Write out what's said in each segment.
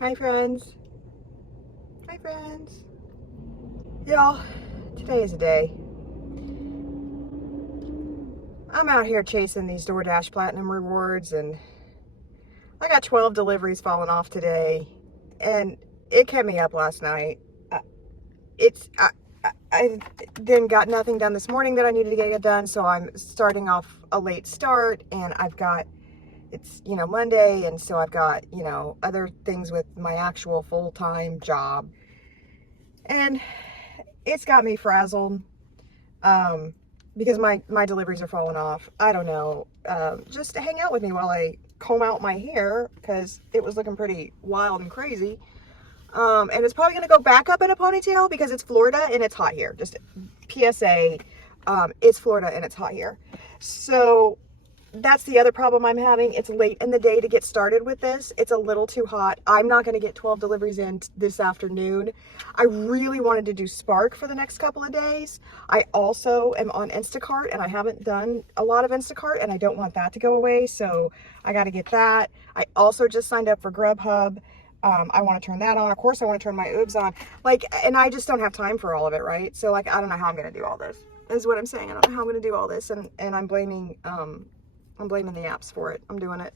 Hi friends. Hi friends. Y'all, today is a day. I'm out here chasing these Doordash Platinum rewards and I got 12 deliveries falling off today and it kept me up last night. Uh, I then got nothing done this morning that I needed to get done, so I'm starting off a late start and it's Monday, and so I've got other things with my actual full-time job, and it's got me frazzled. Because my deliveries are falling off. I don't know. Just hang out with me while I comb out my hair because it was looking pretty wild and crazy. And it's probably going to go back up in a ponytail because it's Florida and it's hot here. Just PSA, it's Florida and it's hot here. So that's the other problem I'm having. It's late in the day to get started with this. It's a little too hot. I'm not going to get 12 deliveries in this afternoon. I really wanted to do Spark for the next couple of days. I also am on Instacart and I haven't done a lot of Instacart and I don't want that to go away. So I got to get that. I also just signed up for Grubhub. I want to turn that on. Of course, I want to turn my Oobs on. And I just don't have time for all of it, right? So I don't know how I'm going to do all this. Is what I'm saying. I don't know how I'm going to do all this. And I'm blaming the apps for it. I'm doing it.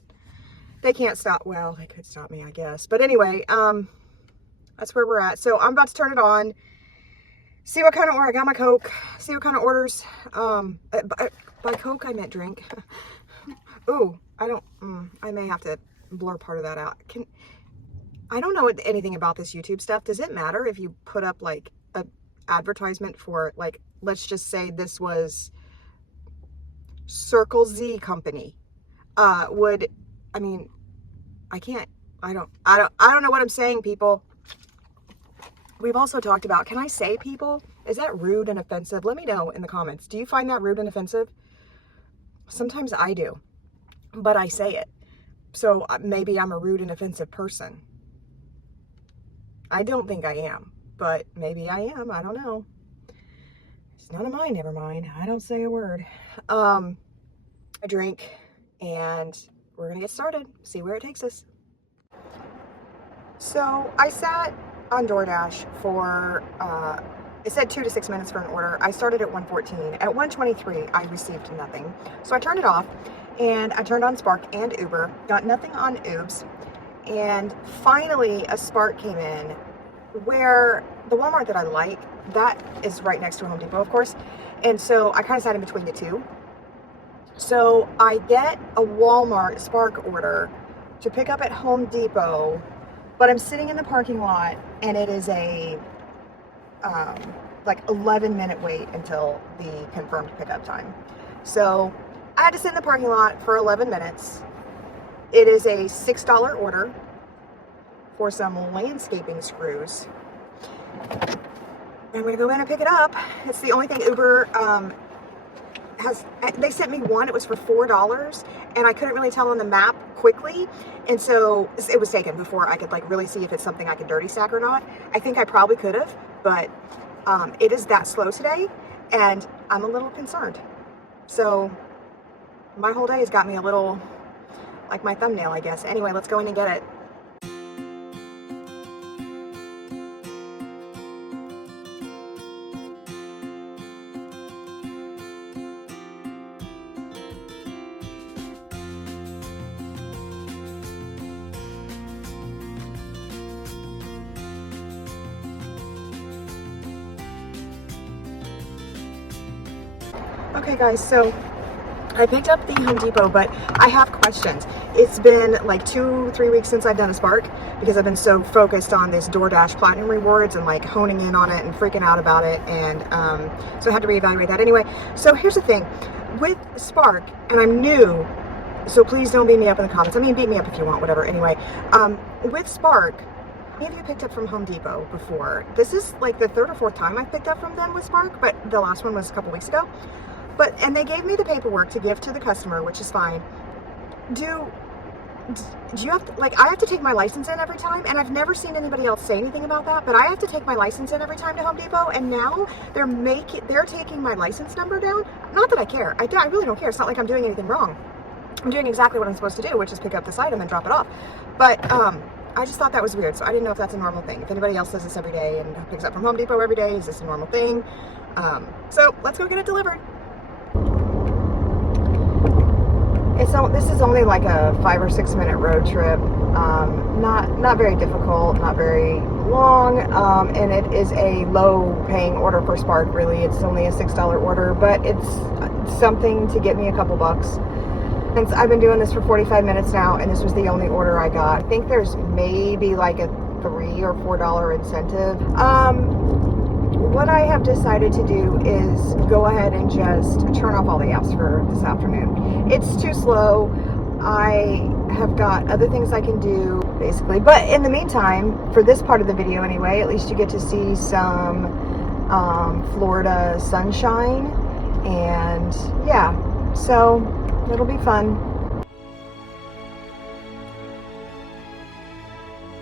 They can't stop. Well, they could stop me, I guess. But anyway, that's where we're at. So I'm about to turn it on. See what kind of order. I got my Coke. See what kind of orders. By Coke, I meant drink. Ooh, I may have to blur part of that out. I don't know anything about this YouTube stuff. Does it matter if you put up like a advertisement for, like, let's just say this was Circle Z company? I don't know what I'm saying, people. We've also talked about, can I say people? Is that rude and offensive? Let me know in the comments. Do you find that rude and offensive? Sometimes I do, but I say it. So maybe I'm a rude and offensive person. I don't think I am, but maybe I am. I don't know. It's none of mine, never mind. I don't say a word. I drink and we're gonna get started, see where it takes us. So I sat on Doordash for, it said 2 to 6 minutes for an order. I started at 1:14. At 1:23, I received nothing. So I turned it off and I turned on Spark and Uber, got nothing on Ubs. And finally a Spark came in where the Walmart that I like, that is right next to a Home Depot, of course. And so I kind of sat in between the two. So I get a Walmart Spark order to pick up at Home Depot, but I'm sitting in the parking lot and it is a like 11-minute wait until the confirmed pickup time. So I had to sit in the parking lot for 11 minutes. It is a $6 order for some landscaping screws. I'm gonna go in and pick it up. It's the only thing Uber they sent me one. It was for $4 and I couldn't really tell on the map quickly, and so it was taken before I could like really see if it's something I could dirty stack or not. I think I probably could have, but it is that slow today and I'm a little concerned. So my whole day has got me a little like my thumbnail, I guess. Anyway, let's go in and get it. Okay guys, so I picked up the Home Depot, but I have questions. It's been like 2-3 weeks since I've done a Spark because I've been so focused on this Doordash Platinum rewards and like honing in on it and freaking out about it, and so I had to reevaluate that. Anyway, so here's the thing with Spark, and I'm new, so please don't beat me up in the comments. I mean, beat me up if you want, whatever. Anyway, with Spark, any of you picked up from Home Depot before? This is like the 3rd or 4th time I've picked up from them with Spark, but the last one was a couple weeks ago. And they gave me the paperwork to give to the customer, which is fine. Do you have to, like, I have to take my license in every time, and I've never seen anybody else say anything about that, but I have to take my license in every time to Home Depot, and now they're taking my license number down. Not that I care. I really don't care. It's not like I'm doing anything wrong. I'm doing exactly what I'm supposed to do, which is pick up this item and drop it off. But I just thought that was weird, so I didn't know if that's a normal thing. If anybody else does this every day and picks up from Home Depot every day, is this a normal thing? So let's go get it delivered. This is only like a 5 or 6 minute road trip. Not very difficult, not very long, and it is a low paying order for Spark. Really, it's only a $6 order, but it's something to get me a couple bucks. Since I've been doing this for 45 minutes now, and this was the only order I got. I think there's maybe like a $3 or $4 incentive. What I have decided to do is go ahead and just turn off all the apps for this afternoon. It's too slow. I have got other things I can do, basically. But in the meantime, for this part of the video anyway, at least you get to see some Florida sunshine. And yeah, so it'll be fun.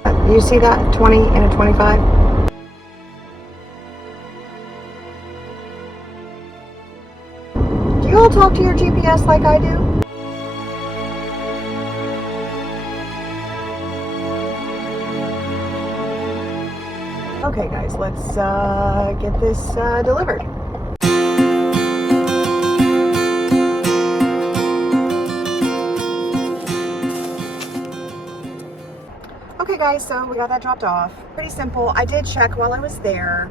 Do you see that? 20 and a 25? Do you all talk to your GPS like I do? Okay guys, let's get this delivered. Okay guys, so we got that dropped off. Pretty simple. I did check while I was there,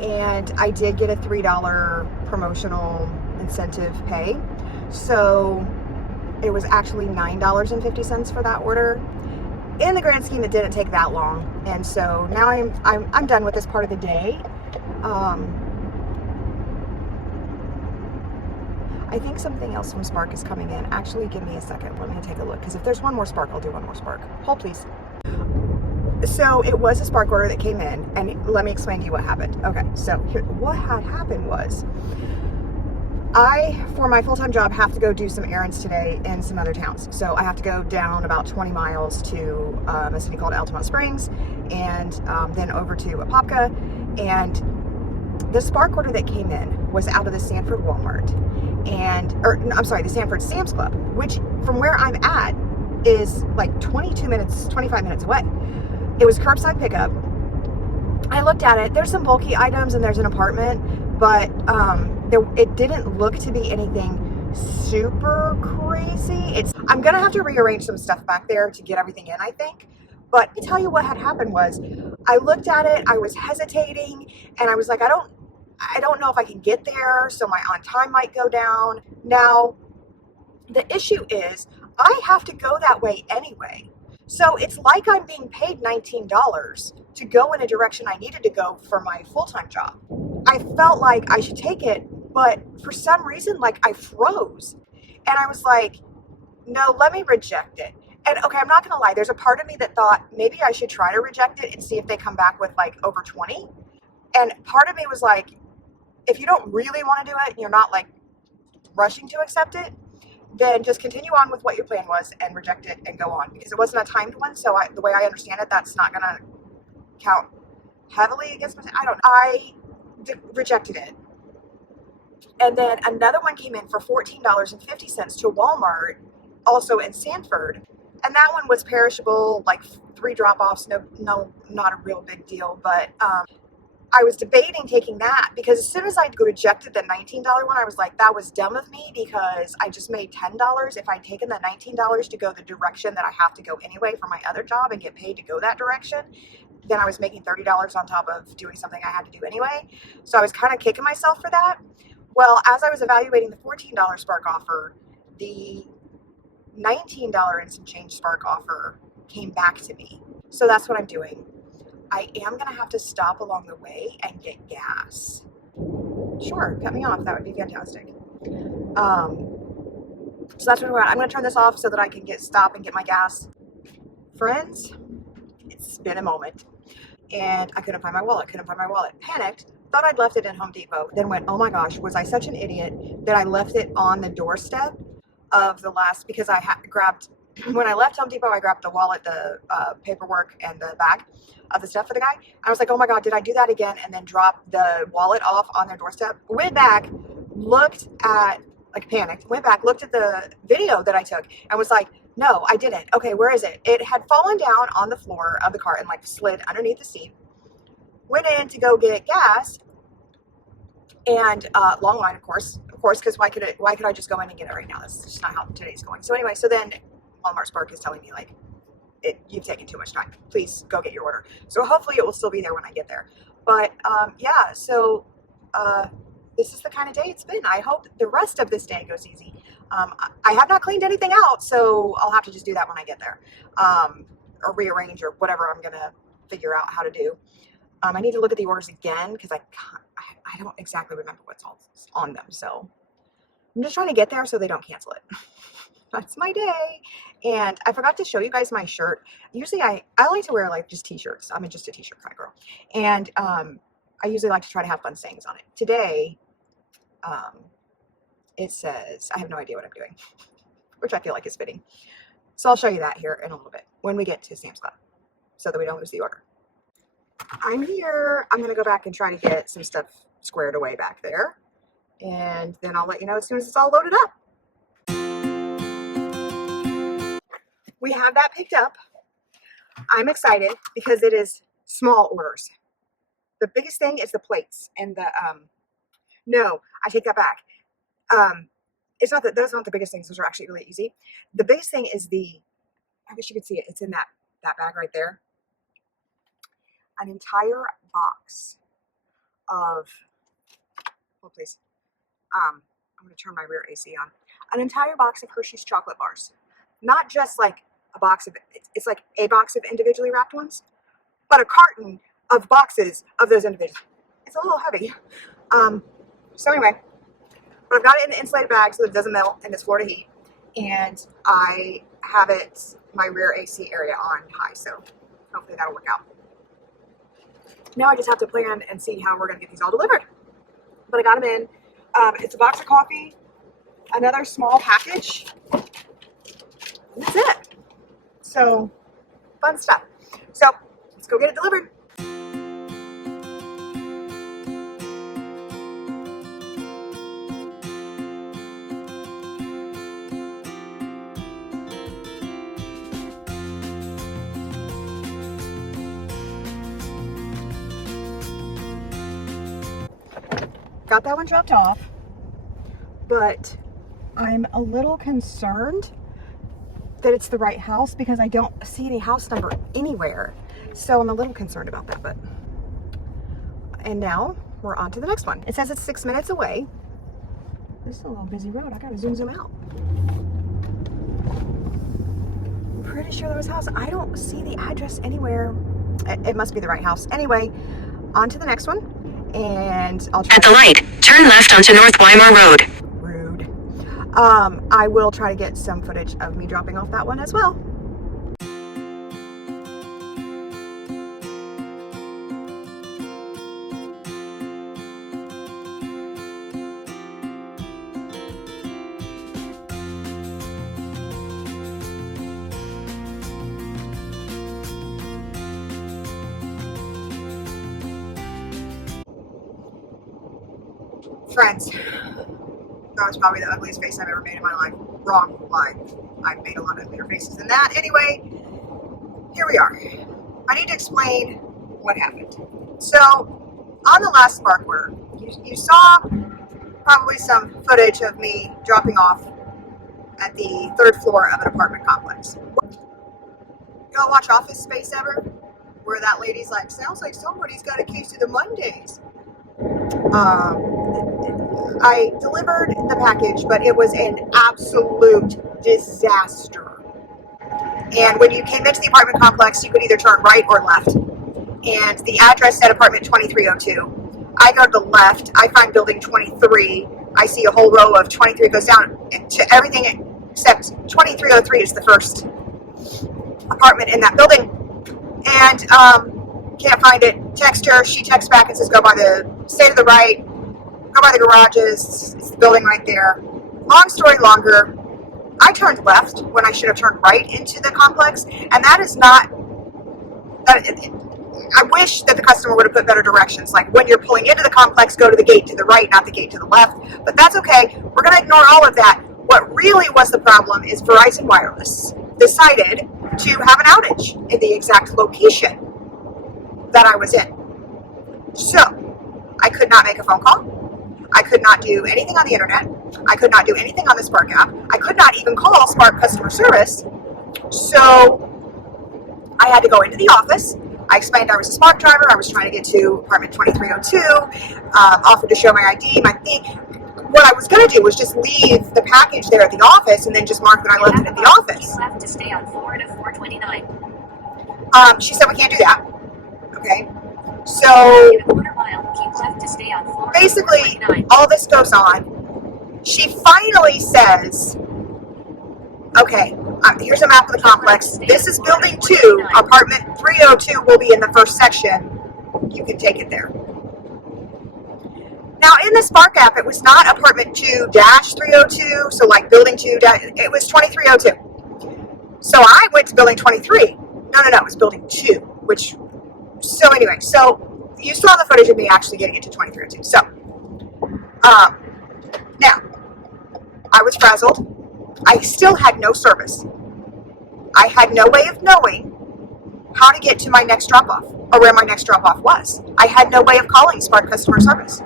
and I did get a $3 promotional incentive pay. So it was actually $9.50 for that order. In the grand scheme, it didn't take that long, and so now I'm done with this part of the day. I think something else from Spark is coming in. Actually, give me a second. Let me take a look, because if there's one more Spark, I'll do one more Spark. Hold, please. So it was a Spark order that came in, and let me explain to you what happened. Okay, so here, what had happened was, I, for my full-time job, have to go do some errands today in some other towns. So I have to go down about 20 miles to a city called Altamont Springs, and then over to Apopka. And the Spark order that came in was out of the Sanford Walmart, the Sanford Sam's Club, which from where I'm at is like 25 minutes away. It was curbside pickup. I looked at it. There's some bulky items and there's an apartment, but it didn't look to be anything super crazy. I'm gonna have to rearrange some stuff back there to get everything in, I think. But to tell you what had happened was, I looked at it, I was hesitating, and I was like, I don't know if I can get there, so my on time might go down. Now, the issue is, I have to go that way anyway. So it's like I'm being paid $19 to go in a direction I needed to go for my full-time job. I felt like I should take it, but for some reason, like, I froze. And I was like, no, let me reject it. And okay, I'm not gonna lie, there's a part of me that thought maybe I should try to reject it and see if they come back with like over 20. And part of me was like, if you don't really want to do it and you're not like rushing to accept it, then just continue on with what your plan was and reject it and go on, because it wasn't a timed one. So the way I understand it, that's not gonna count heavily against me. I don't know. I rejected it. And then another one came in for $14.50 to Walmart, also in Sanford. And that one was perishable, like 3 drop-offs, no, not a real big deal. But I was debating taking that, because as soon as I rejected the $19 one, I was like, that was dumb of me, because I just made $10. If I'd taken the $19 to go the direction that I have to go anyway for my other job and get paid to go that direction, then I was making $30 on top of doing something I had to do anyway. So I was kind of kicking myself for that. Well, as I was evaluating the $14 Spark offer, the $19 and some change Spark offer came back to me. So that's what I'm doing. I am going to have to stop along the way and get gas. Sure, cut me off. That would be fantastic. So that's what I'm going to turn this off so that I can stop and get my gas. Friends, it's been a moment. And I couldn't find my wallet. Panicked. Thought I'd left it in Home Depot. Then went, oh my gosh, was I such an idiot that I left it on the doorstep of the last, because I grabbed, when I left Home Depot, I grabbed the wallet, the paperwork, and the bag of the stuff for the guy. I was like, oh my God, did I do that again? And then drop the wallet off on their doorstep. Went back, looked at, like panicked, went back, looked at the video that I took and was like, No, I didn't. Okay, where is it? It had fallen down on the floor of the car and like slid underneath the seat. Went in to go get gas, and long line, of course, because why could I just go in and get it right now? That's just not how today's going. So anyway, so then Walmart Spark is telling me like, you've taken too much time. Please go get your order. So hopefully it will still be there when I get there. But yeah, so this is the kind of day it's been. I hope the rest of this day goes easy. I have not cleaned anything out, so I'll have to just do that when I get there, or rearrange or whatever I'm gonna figure out how to do. I need to look at the orders again because I don't exactly remember what's all on them. So I'm just trying to get there so they don't cancel it. That's my day. And I forgot to show you guys my shirt. Usually I like to wear like just t-shirts. I'm just a t-shirt kind of girl. And I usually like to try to have fun sayings on it. Today, it says, I have no idea what I'm doing, which I feel like is fitting. So I'll show you that here in a little bit when we get to Sam's Club so that we don't lose the order. I'm here. I'm going to go back and try to get some stuff squared away back there. And then I'll let you know as soon as it's all loaded up. We have that picked up. I'm excited because it is small orders. The biggest thing is the plates and the, no, I take that back. It's not that those aren't the biggest things. Those are actually really easy. The biggest thing is I wish you could see it. It's in that bag right there. An entire box of, hold please. I'm going to turn my rear AC on. An entire box of Hershey's chocolate bars. Not just like a box of, it's like a box of individually wrapped ones, but a carton of boxes of those individuals. It's a little heavy. So anyway, but I've got it in an insulated bag so that it doesn't melt in this Florida heat. And I have it, my rear AC area on high, so hopefully that'll work out. Now I just have to plan and see how we're going to get these all delivered. But I got them in. It's a box of coffee, another small package. That's it. So, fun stuff. So, let's go get it delivered. Got that one dropped off, but I'm a little concerned that it's the right house because I don't see any house number anywhere. So I'm a little concerned about that, but, and now we're on to the next one. It says it's 6 minutes away. This is a little busy road. I gotta zoom out. I'm pretty sure there was a house. I don't see the address anywhere. It must be the right house. Anyway, on to the next one. And I'll try. At the light, turn left onto North Weimar Road. Rude. I will try to get some footage of me dropping off that one as well. Friends, that was probably the ugliest face I've ever made in my life. Wrong lie. I've made a lot of uglier faces than that. Anyway, here we are. I need to explain what happened. So, on the last Spark order, you saw probably some footage of me dropping off at the 3rd floor of an apartment complex. Y'all watch Office Space ever? Where that lady's like, sounds like somebody's got a case of the Mondays. I delivered the package, but it was an absolute disaster. And when you came into the apartment complex, you could either turn right or left. And the address said apartment 2302. I go to the left. I find building 23. I see a whole row of 23. It goes down to everything except 2303 is the first apartment in that building. And can't find it. Text her. She texts back and says, stay to the right. Go by the garages. It's the building right there. Long story longer, I turned left when I should have turned right into the complex, and that is not. I wish that the customer would have put better directions. Like when you're pulling into the complex, go to the gate to the right, not the gate to the left. But that's okay. We're going to ignore all of that. What really was the problem is Verizon Wireless decided to have an outage in the exact location that I was in. So I could not make a phone call. I could not do anything on the internet. I could not do anything on the Spark app. I could not even call Spark customer service. So I had to go into the office. I explained I was a Spark driver. I was trying to get to apartment 2302, offered to show my ID, my thing. What I was going to do was just leave the package there at the office and then just mark that I left it at the office. Left to stay on Florida 429. She said we can't do that. Okay. So basically, all this goes on. She finally says, okay, here's a map of the complex. This is building 2. Apartment 302 will be in the first section. You can take it there. Now, in the Spark app, it was not apartment 2-302, so like building 2, it was 2302. So I went to building 23. No, it was building 2, which, so anyway, so you saw the footage of me actually getting it to 2302. So, now, I was frazzled. I still had no service. I had no way of knowing how to get to my next drop-off or where my next drop-off was. I had no way of calling Spark customer service.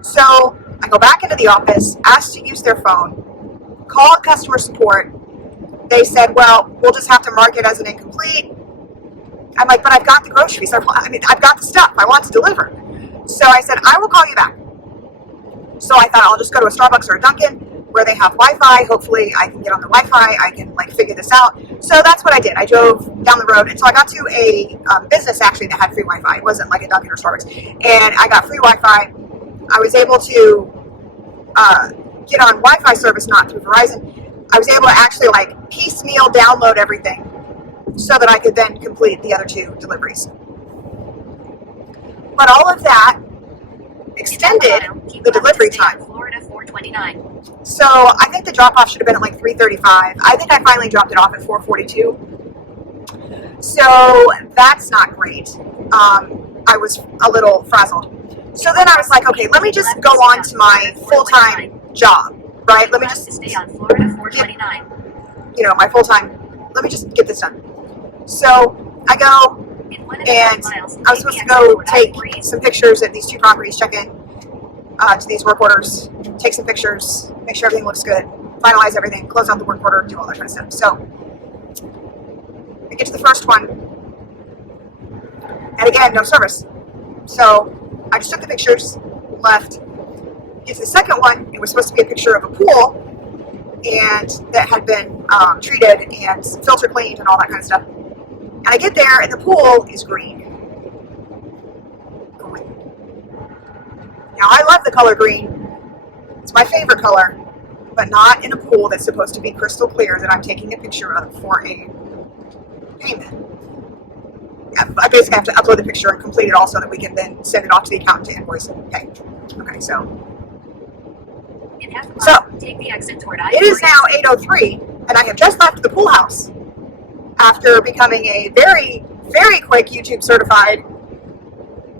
So I go back into the office, asked to use their phone, called customer support. They said, well, we'll just have to mark it as an incomplete. I'm like, but I've got the groceries. I've got the stuff. I want to deliver. So I said, I will call you back. So I thought I'll just go to a Starbucks or a Dunkin' where they have Wi-Fi. Hopefully I can get on the Wi-Fi. I can figure this out. So that's what I did. I drove down the road. And so I got to a business actually that had free Wi-Fi. It wasn't like a Dunkin' or Starbucks. And I got free Wi-Fi. I was able to get on Wi-Fi service, not through Verizon. I was able to actually piecemeal download everything so that I could then complete the other 2 deliveries. But all of that extended the delivery time. Florida 429. So I think the drop-off should have been at 3:35. I think I finally dropped it off at 4:42. So that's not great. I was a little frazzled. So then I was like, okay, let me just go on to my full-time job, right? Let me just stay on Florida 429. My full-time. Let me just get this done. So I go, and I was supposed to go take some pictures at these 2 properties, check in to these work orders, take some pictures, make sure everything looks good, finalize everything, close out the work order, do all that kind of stuff. So I get to the first one, and again, no service. So I just took the pictures, left. Get to the second one, it was supposed to be a picture of a pool, and that had been treated and filter cleaned and all that kind of stuff. And I get there, and the pool is green. Now, I love the color green. It's my favorite color, but not in a pool that's supposed to be crystal clear that I'm taking a picture of for a payment. I basically have to upload the picture and complete it all so that we can then send it off to the accountant to invoice and pay. Okay, so take the exit toward it is now 8:03, and I have just left the pool house after becoming a very, very quick YouTube certified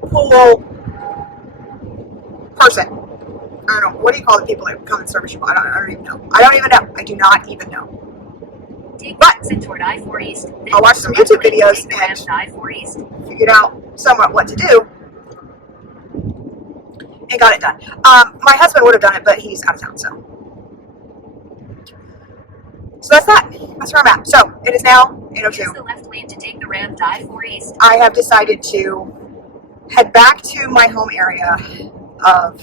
pool person. I don't know. What do you call the people that come and service you? I don't even know. I do not even know. But I-4 East. I'll watch some YouTube videos and figured out somewhat what to do and got it done. My husband would have done it, but he's out of town, so that's that. That's where I'm at. So it is now 8:02. Use the left lane to take the ramp to I-4 East. I have decided to head back to my home area of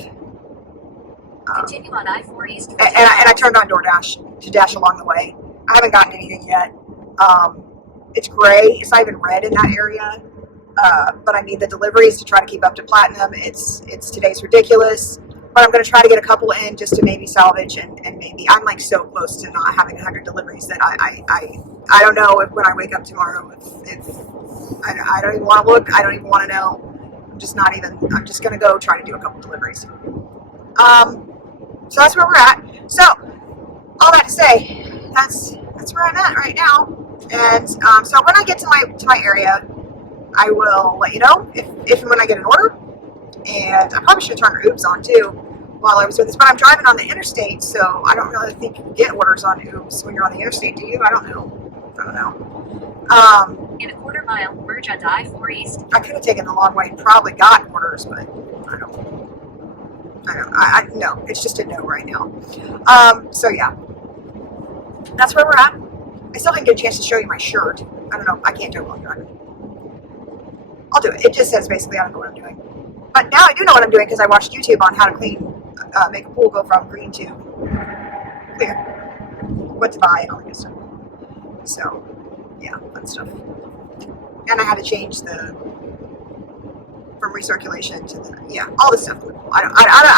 continue on I-4 East. And I turned on Doordash to dash along the way. I haven't gotten anything yet. It's gray. It's not even red in that area. But I need the deliveries to try to keep up to platinum. It's today's ridiculous. But I'm going to try to get a couple in just to maybe salvage and maybe I'm so close to not having 100 deliveries that I don't know if when I wake up tomorrow if I don't even want to look. I don't even want to know. I'm just going to go try to do a couple deliveries. So that's where we're at. So all that to say, that's where I'm at right now. And so when I get to my area, I will let you know if and when I get an order. And I probably should have turned Oops on too while I was doing this. But I'm driving on the interstate, so I don't really think you can get orders on Oops when you're on the interstate, do you? I don't know. I don't know. In a quarter mile, merge onto I-4 East. I could have taken the long way and probably got orders, but I don't. No, it's just a no right now. So yeah, that's where we're at. I still didn't get a chance to show you my shirt. I don't know. I can't do it while I'm driving. I'll do it. It just says basically I don't know what I'm doing. But now I do know what I'm doing because I watched YouTube on how to make a pool go from green to clear, what to buy and all that good stuff. So yeah, fun stuff. And I had to change from recirculation to all this stuff. I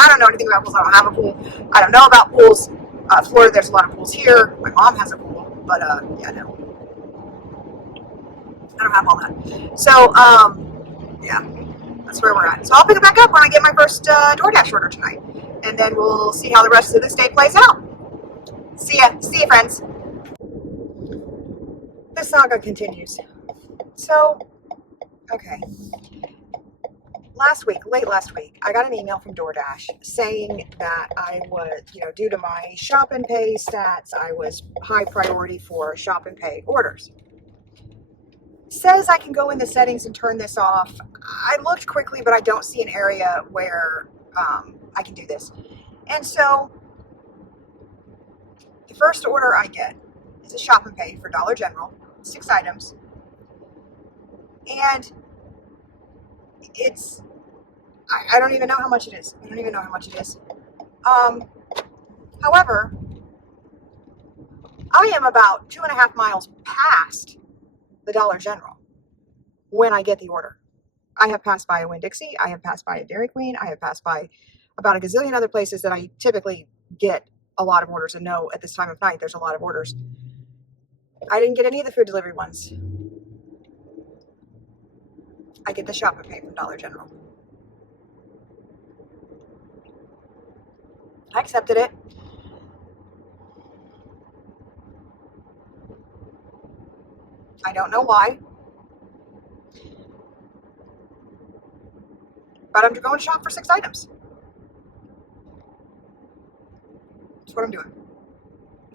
don't know anything about pools. I don't have a pool. I don't know about pools. Florida, there's a lot of pools here. My mom has a pool, but yeah, no, I don't have all that. So yeah, that's where we're at. So I'll pick it back up when I get my first Doordash order tonight, and then we'll see how the rest of this day plays out. See ya, friends. The saga continues. So, okay. Late last week, I got an email from Doordash saying that I was, due to my shop and pay stats, I was high priority for shop and pay orders. Says I can go in the settings and turn this off. I looked quickly, but I don't see an area where I can do this. And so, the first order I get is a shop and pay for Dollar General, 6 items. And it's, I don't even know how much it is. However, I am about 2.5 miles past the Dollar General when I get the order. I have passed by a Winn-Dixie. I have passed by a Dairy Queen. I have passed by about a gazillion other places that I typically get a lot of orders and know at this time of night there's a lot of orders. I didn't get any of the food delivery ones. I get the shop and pay from Dollar General. I accepted it. I don't know why. But I'm going to shop for 6 items. That's what I'm doing.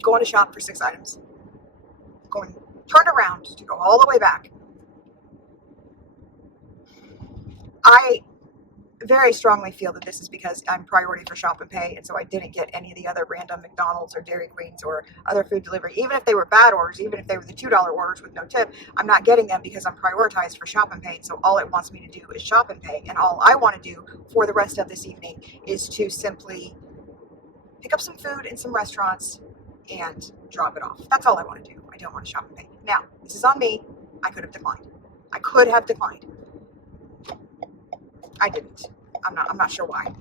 Going to shop for 6 items. Turned around to go all the way back. I very strongly feel that this is because I'm priority for shop and pay, and so I didn't get any of the other random McDonald's or Dairy Queens or other food delivery. Even if they were bad orders, even if they were the $2 orders with no tip, I'm not getting them because I'm prioritized for shop and pay. So all it wants me to do is shop and pay, and all I want to do for the rest of this evening is to simply pick up some food in some restaurants and drop it off. That's all I want to do. I don't want to shop and pay. Now, this is on me. I could have declined. I didn't. I'm not sure why.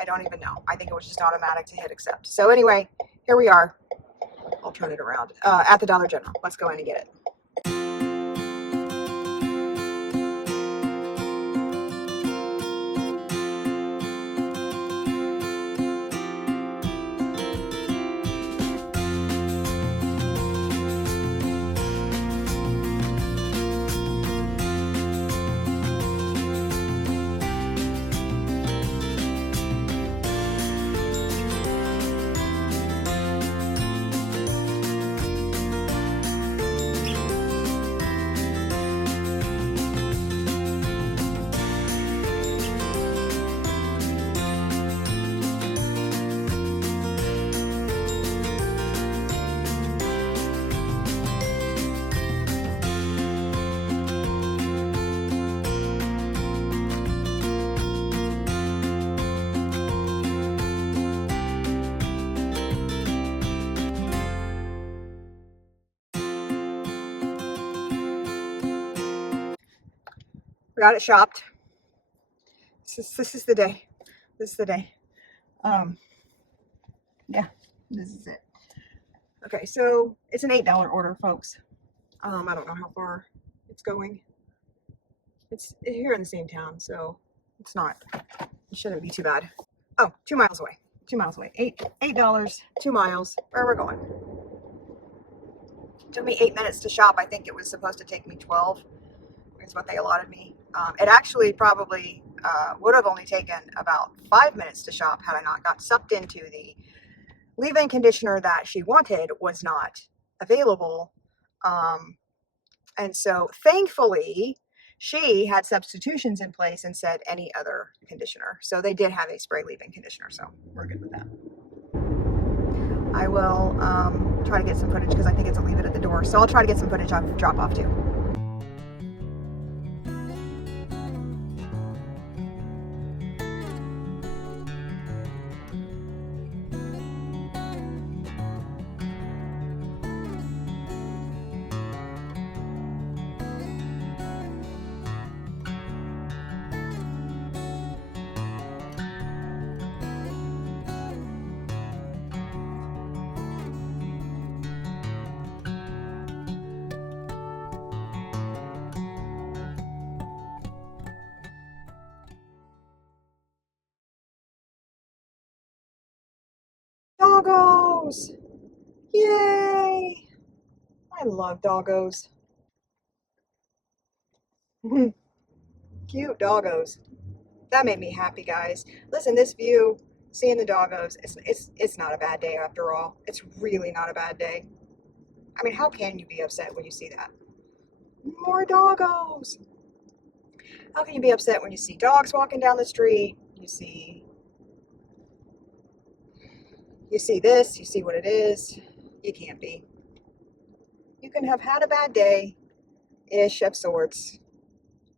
I don't even know. I think it was just automatic to hit accept. So anyway, here we are. I'll turn it around. At the Dollar General. Let's go in and get it. Got it shopped. This is the day. Yeah, this is it. Okay, so it's an $8 order, folks. I don't know how far it's going. It's here in the same town, so it shouldn't be too bad. Oh, 2 miles away. $8, 2 miles. Where we're going. It took me 8 minutes to shop. I think it was supposed to take me 12. Is what they allotted me. It actually probably would have only taken about 5 minutes to shop had I not got sucked into the leave-in conditioner that she wanted was not available. And so thankfully, she had substitutions in place and said any other conditioner. So they did have a spray leave-in conditioner, so we're good with that. I will try to get some footage because I think it's a leave it at the door. So I'll try to get some footage of drop off too. Doggos! Yay! I love doggos. Cute doggos. That made me happy, guys. Listen, this view, seeing the doggos, it's not a bad day after all. It's really not a bad day. I mean, how can you be upset when you see that? More doggos. How can you be upset when you see dogs walking down the street? You see this, you see what it is. You can't be. You can have had a bad day ish of sorts,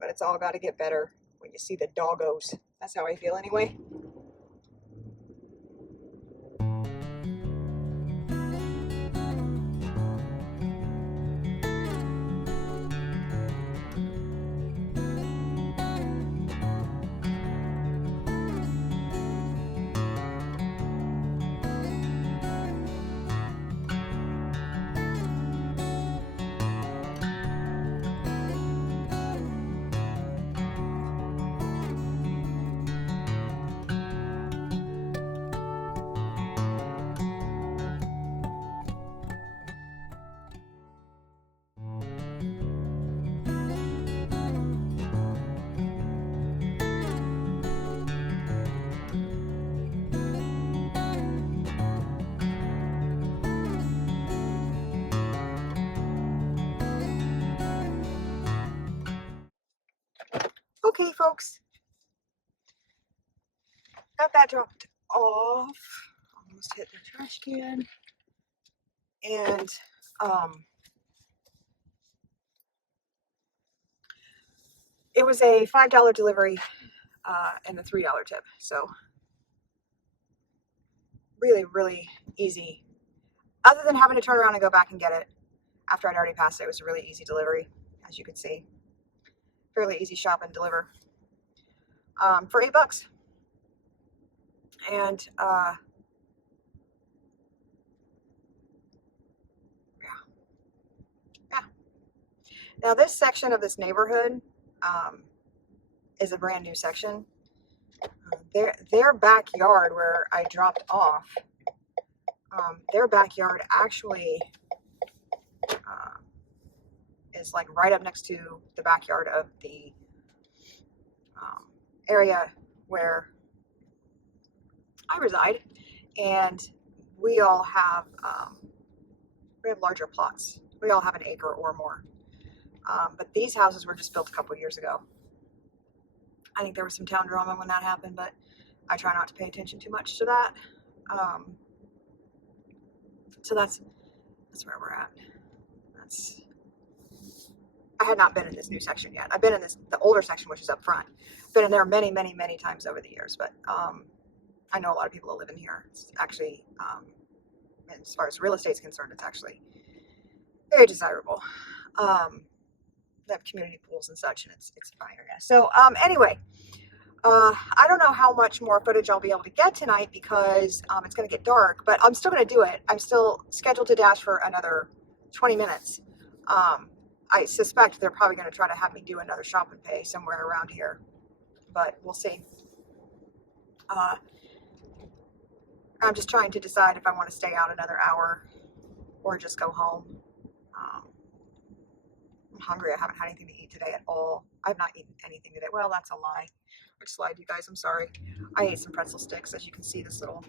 but it's all got to get better when you see the doggos. That's how I feel anyway. Okay, folks, got that dropped off. Almost hit the trash can. And it was a $5 delivery and a $3 tip. So really, really easy. Other than having to turn around and go back and get it after I'd already passed it, it was a really easy delivery, as you could see. Fairly easy shop and deliver for $8. And yeah. Now this section of this neighborhood is a brand new section. Their backyard where I dropped off, their backyard actually is like right up next to the backyard of the area where I reside, and we all have larger plots. We all have an acre or more, but these houses were just built a couple years ago. I think there was some town drama when that happened, but I try not to pay attention too much to that. So that's where we're at. I had not been in this new section yet. I've been in the older section, which is up front. Been in there many, many, many times over the years, but I know a lot of people that live in here. It's actually, as far as real estate is concerned, it's actually very desirable. They have community pools and such, and it's a fine area. So anyway, I don't know how much more footage I'll be able to get tonight because it's going to get dark, but I'm still going to do it. I'm still scheduled to dash for another 20 minutes. I suspect they're probably going to try to have me do another shop and pay somewhere around here, but we'll see. I'm just trying to decide if I want to stay out another hour or just go home. I'm hungry. I haven't had anything to eat today at all. I've not eaten anything today. Well, that's a lie. I just lied, you guys. I'm sorry. I ate some pretzel sticks. As you can see, this little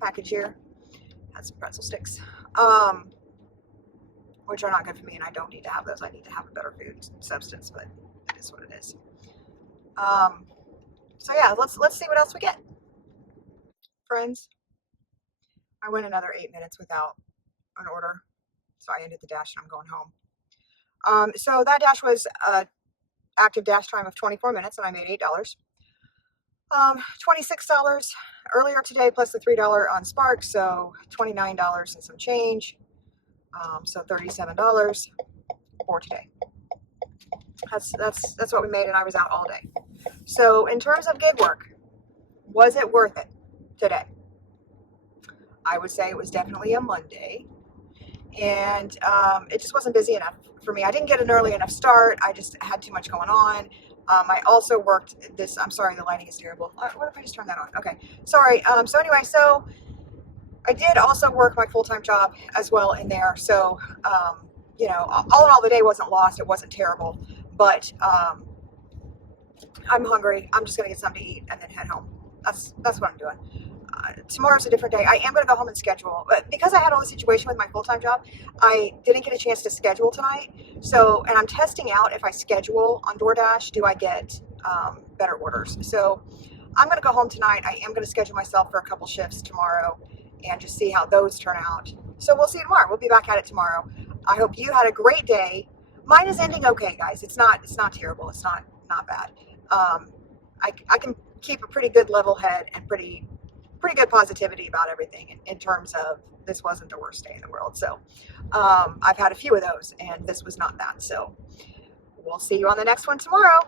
package here has some pretzel sticks. which are not good for me, and I don't need to have those. I need to have a better food substance, but it is what it is. So yeah, let's see what else we get. Friends, I went another 8 minutes without an order, so I ended the dash and I'm going home. So that dash was active dash time of 24 minutes, and I made $8. $26 earlier today, plus the $3 on Spark, so $29 and some change. So $37 for today. That's what we made, and I was out all day. So in terms of gig work, was it worth it today? I would say it was definitely a Monday, and it just wasn't busy enough for me. I didn't get an early enough start. I just had too much going on. I also worked this. I'm sorry, the lighting is terrible. What if I just turn that on? Okay, sorry. So anyway, so I did also work my full-time job as well in there. So you know, all in all, the day wasn't lost. It wasn't terrible, but I'm hungry. I'm just gonna get something to eat and then head home. That's what I'm doing. Tomorrow's a different day. I am going to go home and schedule, but because I had all the situation with my full-time job, I didn't get a chance to schedule tonight. So, and I'm testing out if I schedule on Doordash, do I get better orders? So I'm going to go home tonight. I am going to schedule myself for a couple shifts tomorrow and just see how those turn out. So we'll see you tomorrow. We'll be back at it tomorrow. I hope you had a great day. Mine is ending okay, guys. It's not terrible. It's not bad. I can keep a pretty good level head and pretty good positivity about everything in terms of this wasn't the worst day in the world. So I've had a few of those, and this was not that. So we'll see you on the next one tomorrow.